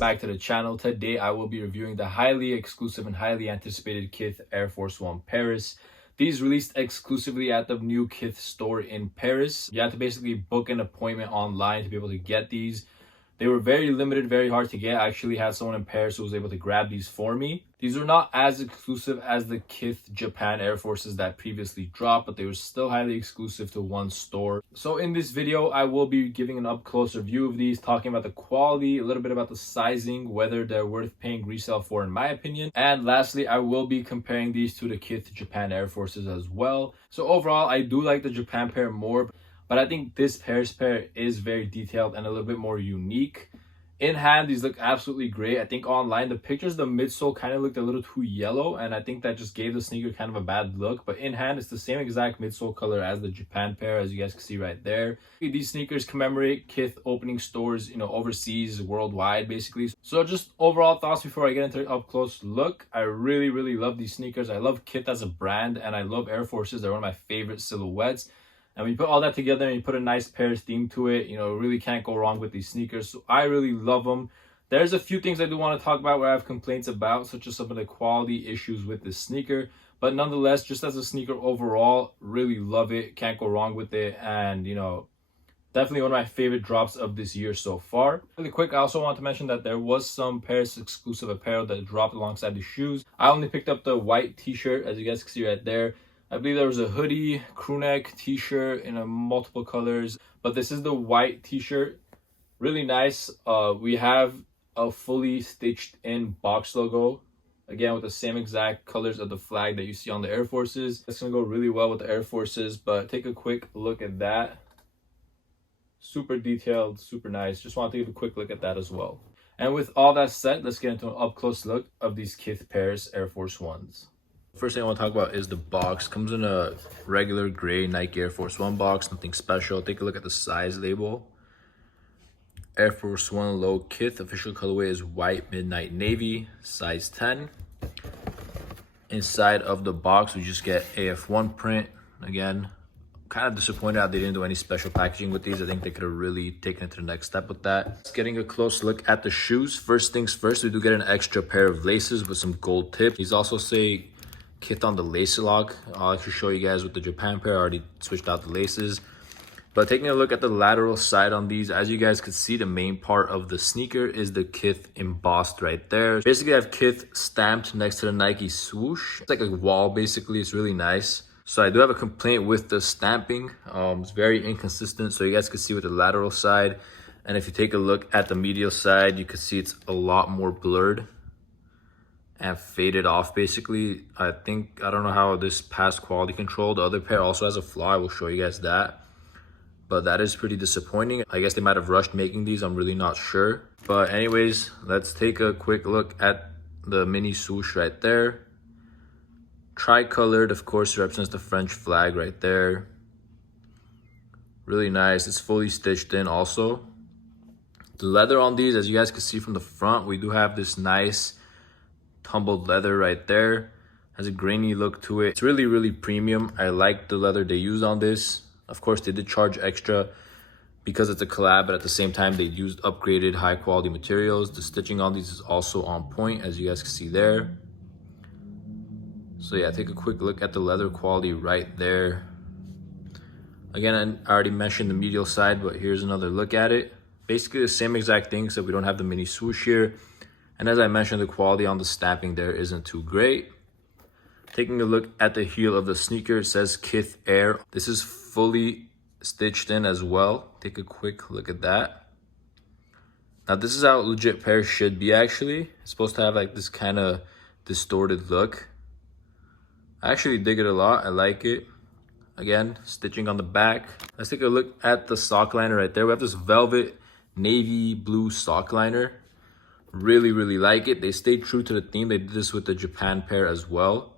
back to the channel. Today I will be reviewing the highly exclusive and highly anticipated Kith Air Force One Paris. These released exclusively at the new Kith store in Paris. You have to basically book an appointment online to be able to get these. They were very limited, very hard to get. I actually had someone in Paris who was able to grab these for me. These were not as exclusive as the Kith Japan Air Forces that previously dropped, but they were still highly exclusive to one store. So in this video, I will be giving an up-close review of these, talking about the quality, a little bit about the sizing, whether they're worth paying resale for in my opinion. And lastly, I will be comparing these to the Kith Japan Air Forces as well. So overall, I do like the Japan pair more, but I think this Paris pair is very detailed and a little bit more unique. In hand, these look absolutely great. I think online, the pictures, the midsole kind of looked a little too yellow, and I think that just gave the sneaker kind of a bad look. But in hand, it's the same exact midsole color as the Japan pair, as you guys can see right there. These sneakers commemorate Kith opening stores, overseas, worldwide, basically. So just overall thoughts before I get into an up-close look. I really love these sneakers. I love Kith as a brand, and I love Air Forces. They're one of my favorite silhouettes. And when you put all that together and you put a nice Paris theme to it, really can't go wrong with these sneakers. So I really love them. There's a few things I do want to talk about where I have complaints about, such as some of the quality issues with this sneaker. But nonetheless, just as a sneaker overall, really love it. Can't go wrong with it. And, definitely one of my favorite drops of this year so far. Really quick, I also want to mention that there was some Paris exclusive apparel that dropped alongside the shoes. I only picked up the white t-shirt, as you guys can see right there. I believe there was a hoodie, crew neck, t-shirt in multiple colors, but this is the white t-shirt. Really nice. We have a fully stitched in box logo, again with the same exact colors of the flag that you see on the Air Forces. It's gonna go really well with the Air Forces, but take a quick look at that. Super detailed, super nice. Just want to take a quick look at that as well. And with all that said, let's get into an up-close look of these Kith Paris Air Force Ones. First thing I want to talk about is the box. Comes in a regular gray Nike Air Force One box, nothing special. Take a look at the size label. Air Force One Low Kith, official colorway is white midnight navy, size 10. Inside of the box, we just get AF1 print. Again, kind of disappointed that they didn't do any special packaging with these. I think they could have really taken it to the next step with that. Just getting a close look at the shoes. First things first, we do get an extra pair of laces with some gold tips. These also say Kith on the lace lock. I'll actually show you guys with the Japan pair. I already switched out the laces. But taking a look at the lateral side on these, as you guys can see, the main part of the sneaker is the Kith embossed right there. Basically, I have Kith stamped next to the Nike swoosh. It's like a wall, basically. It's really nice. So I do have a complaint with the stamping. It's very inconsistent. So you guys can see with the lateral side. And if you take a look at the medial side, you can see it's a lot more blurred and faded off basically. I don't know how this passed quality control. The other pair also has a flaw. I will show you guys that. But that is pretty disappointing. I guess they might have rushed making these. I'm really not sure. But anyways, let's take a quick look at the mini swoosh right there. Tricolored, of course, represents the French flag right there. Really nice. It's fully stitched in also. The leather on these, as you guys can see from the front, we do have this nice tumbled leather right there. Has a grainy look to it. It's really premium. I like the leather they used on this. Of course, they did charge extra because it's a collab, but at the same time they used upgraded high quality materials. The stitching on these is also on point, as you guys can see there. So yeah, take a quick look at the leather quality right there. Again, I already mentioned the medial side, but here's another look at it. Basically the same exact thing, except we don't have the mini swoosh here. And as I mentioned, the quality on the stamping there isn't too great. Taking a look at the heel of the sneaker, it says Kith Air. This is fully stitched in as well. Take a quick look at that. Now this is how a legit pair should be actually. It's supposed to have like this kind of distorted look. I actually dig it a lot. I like it. Again, stitching on the back. Let's take a look at the sock liner right there. We have this velvet navy blue sock liner. Really like it. They stayed true to the theme. They did this with the Japan pair as well.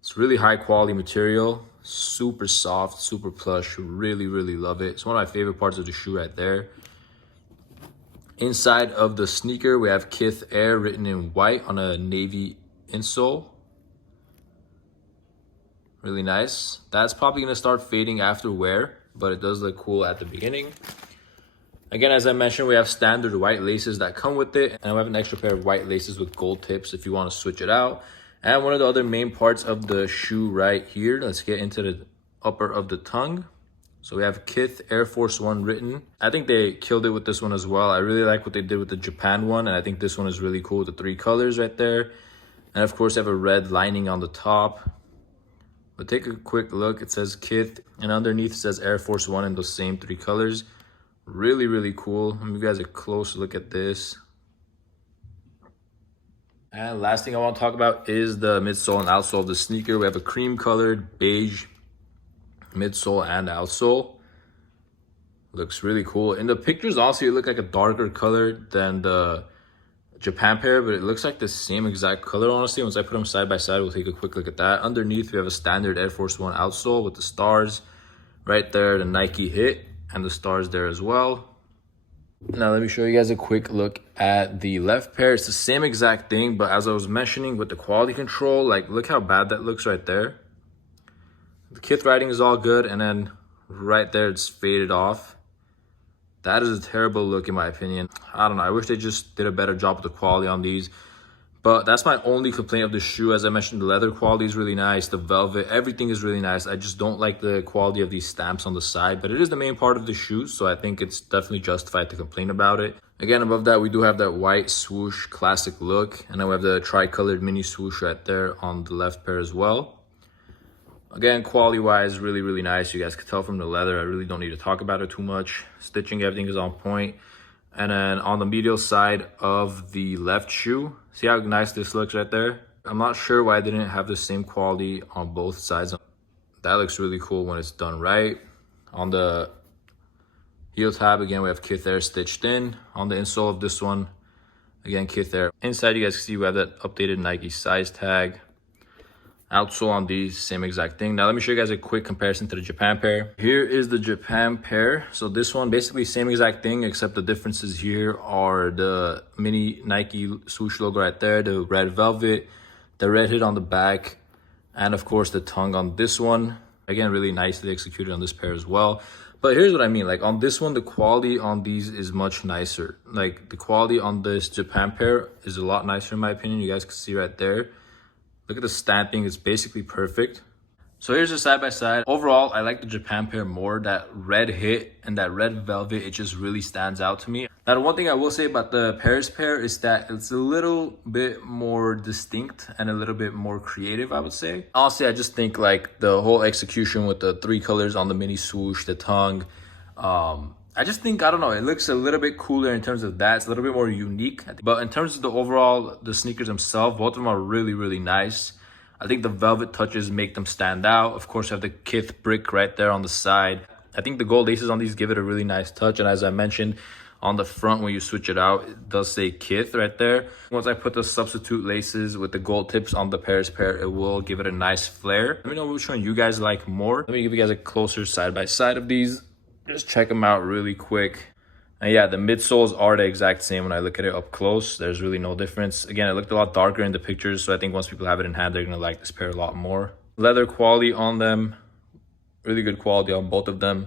It's really high quality material, super soft, super plush. Really love it. It's one of my favorite parts of the shoe right there. Inside of the sneaker, we have Kith Air written in white on a navy insole. Really nice. That's probably gonna start fading after wear, but it does look cool at the beginning. Again, as I mentioned, we have standard white laces that come with it, and we have an extra pair of white laces with gold tips if you want to switch it out. And one of the other main parts of the shoe right here, let's get into the upper of the tongue. So we have Kith Air Force One written. I think they killed it with this one as well. I really like what they did with the Japan one, and I think this one is really cool with the 3 colors right there. And of course, they have a red lining on the top. But take a quick look. It says Kith, and underneath it says Air Force One in those same 3 colors. Really, really cool. Let me give you guys a close look at this. And last thing I want to talk about is the midsole and outsole of the sneaker. We have a cream colored beige midsole and outsole. Looks really cool. In the pictures, honestly, it looked like a darker color than the Japan pair, but it looks like the same exact color, honestly. Once I put them side by side, we'll take a quick look at that. Underneath, we have a standard Air Force One outsole with the stars right there, the Nike hit, and the stars there as well. Now let me show you guys a quick look at the left pair. It's the same exact thing, but as I was mentioning with the quality control, like look how bad that looks right there. The Kith writing is all good, and then right there it's faded off. That is a terrible look in my opinion. I don't know, I wish they just did a better job with the quality on these. But that's my only complaint of the shoe. As I mentioned, the leather quality is really nice. The velvet, everything is really nice. I just don't like the quality of these stamps on the side, but it is the main part of the shoe, so I think it's definitely justified to complain about it. Again, above that, we do have that white swoosh classic look, and then we have the tri-colored mini swoosh right there on the left pair as well. Again, quality-wise, really, really nice. You guys can tell from the leather. I really don't need to talk about it too much. Stitching, everything is on point. And then on the medial side of the left shoe, see how nice this looks right there? I'm not sure why I didn't have the same quality on both sides. That looks really cool when it's done right. On the heel tab, again, we have Kith Air stitched in. On the insole of this one, again, Kith Air. Inside, you guys can see we have that updated Nike size tag. Outsole on these, same exact thing. Now let me show you guys a quick comparison to the Japan pair. Here is the Japan pair. So this one, basically same exact thing, except the differences here are the mini Nike swoosh logo right there, the red velvet, the red hit on the back, and of course the tongue on this one. Again, really nicely executed on this pair as well. But here's what I mean, like on this one, the quality on these is much nicer. Like the quality on this Japan pair is a lot nicer in my opinion. You guys can see right there. Look at the stamping, it's basically perfect. So here's the side by side. Overall, I like the Japan pair more. That red hit and that red velvet, it just really stands out to me. Now, the one thing I will say about the Paris pair is that it's a little bit more distinct and a little bit more creative, I would say. Honestly, I just think like the whole execution with the 3 colors on the mini swoosh, the tongue, I just think, I don't know, it looks a little bit cooler in terms of that. It's a little bit more unique. But in terms of the overall, the sneakers themselves, both of them are really, really nice. I think the velvet touches make them stand out. Of course, you have the Kith brick right there on the side. I think the gold laces on these give it a really nice touch. And as I mentioned, on the front, when you switch it out, it does say Kith right there. Once I put the substitute laces with the gold tips on the Paris pair, it will give it a nice flare. Let me know which one you guys like more. Let me give you guys a closer side by side of these. Just check them out really quick. And yeah, the midsoles are the exact same when I look at it up close. There's really no difference. Again, it looked a lot darker in the pictures, so I think once people have it in hand, they're gonna like this pair a lot more. Leather quality on them, really good quality on both of them.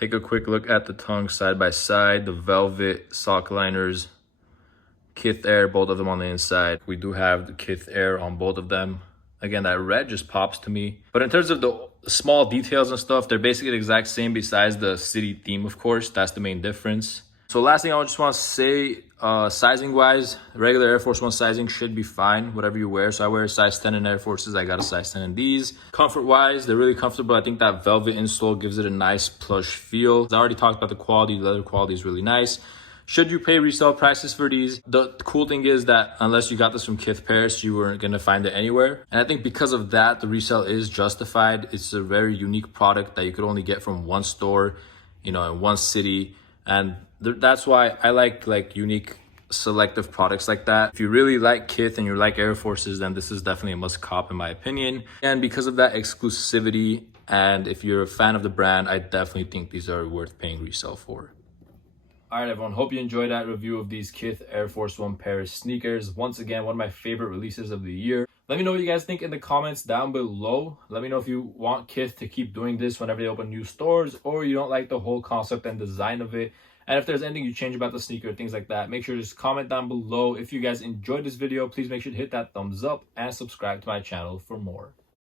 Take a quick look at the tongue side by side, the velvet sock liners, Kith Air, both of them on the inside. We do have the Kith Air on both of them. Again, that red just pops to me. But in terms of the small details and stuff, they're basically the exact same besides the city theme, of course. That's the main difference. So last thing I just want to say, sizing wise, regular Air Force One sizing should be fine, whatever you wear. So I wear a size 10 in Air Forces. I got a size 10 in these. Comfort wise, they're really comfortable. I think that velvet insole gives it a nice plush feel. I already talked about the quality. The leather quality is really nice. Should you pay resale prices for these? The cool thing is that unless you got this from Kith Paris, you weren't gonna find it anywhere. And I think because of that, the resale is justified. It's a very unique product that you could only get from one store, you know, in one city. And that's why I like unique selective products like that. If you really like Kith and you like Air Forces, then this is definitely a must cop in my opinion. And because of that exclusivity, and if you're a fan of the brand, I definitely think these are worth paying resale for. All right, everyone. Hope you enjoyed that review of these Kith Air Force One Paris sneakers. Once again, one of my favorite releases of the year. Let me know what you guys think in the comments down below. Let me know if you want Kith to keep doing this whenever they open new stores, or you don't like the whole concept and design of it. And if there's anything you change about the sneaker, things like that, make sure to just comment down below. If you guys enjoyed this video, please make sure to hit that thumbs up and subscribe to my channel for more.